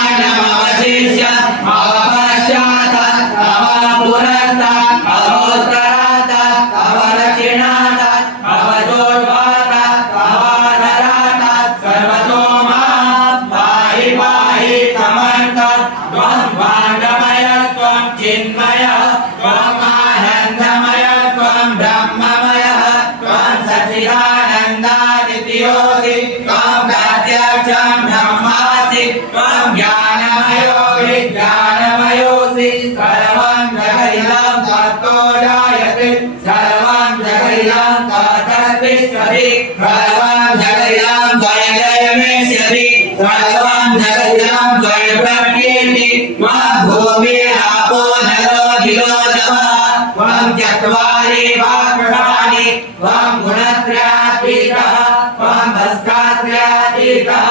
अवानुजानमवशिष्य अवपश्चात् अवपुरस्तात् अवोत्तरात् अवदक्षिणात् अवजोद्वारात् अवाधरात् सर्वतो मां पाहि पाहि समर्थः त्वं वाङ्मयः त्वं चिन्मयः त्वं आनन्दमयः त्वं ब्रह्ममयः त्वं सच्चिदानन्दादित्योऽसि त्वं प्रत्यक्षं ब्रह्मासि त्वं ज्ञानमयो विज्ञानमयोऽसि सर्वं जगदिदं तत्तो जायते सर्वं जगदिदं तत्तद्विश्यति सर्वं जगदिदं त्वयमेष्यति सर्वं जगदिदं त्वयप्रकीर्ति त्वं भूमिरापो नरो धिरोधवः त्वं चत्वारि वाक्पटानि त्वं गुणत्रयातीतः त्वं भस्मात्रयातीतः